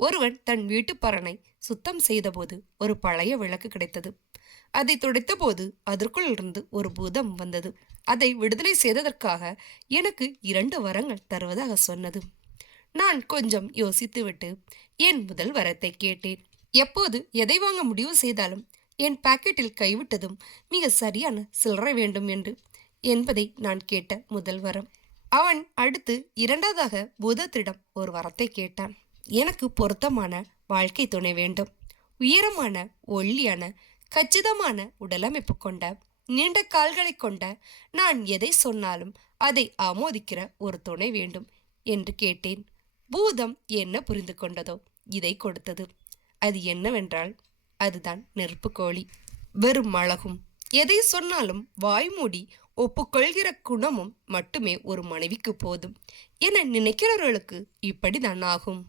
ஒருவன் தன் வீட்டு பரணை சுத்தம் செய்தபோது ஒரு பழைய விளக்கு கிடைத்தது. அதை துடைத்தபோது அதற்குள் இருந்து ஒரு பூதம் வந்தது. அதை விடுதலை செய்ததற்காக எனக்கு 2 வரங்கள் தருவதாக சொன்னது. நான் கொஞ்சம் யோசித்துவிட்டு என் முதல் வரத்தை கேட்டேன். எப்போது எதை வாங்க முடிவு செய்தாலும் என் பாக்கெட்டில் கைவிட்டதும் மிக சரியான சில்லறை வேண்டும் என்று என்பதை நான் கேட்ட முதல் வரம். அவன் அடுத்து 2வது பூதத்திடம் ஒரு வரத்தை கேட்டான். எனக்கு பொருத்தமான வாழ்க்கை துணை வேண்டும். உயரமான, ஒல்லியான, கச்சிதமான உடலமைப்பு கொண்ட, நீண்ட கால்களை கொண்ட, நான் எதை சொன்னாலும் அதை ஆமோதிக்கிற ஒரு துணை வேண்டும் என்று கேட்டேன். பூதம் என்ன புரிந்து கொண்டதோ இதை கொடுத்தது. அது என்னவென்றால் அதுதான் நெருப்புக்கோழி. வெறும் அழகும் எதை சொன்னாலும் வாய்மூடி ஒப்புக்கொள்கிற குணமும் மட்டுமே ஒரு மனைவிக்கு போதும் என நினைக்கிறவர்களுக்கு இப்படிதான் ஆகும்.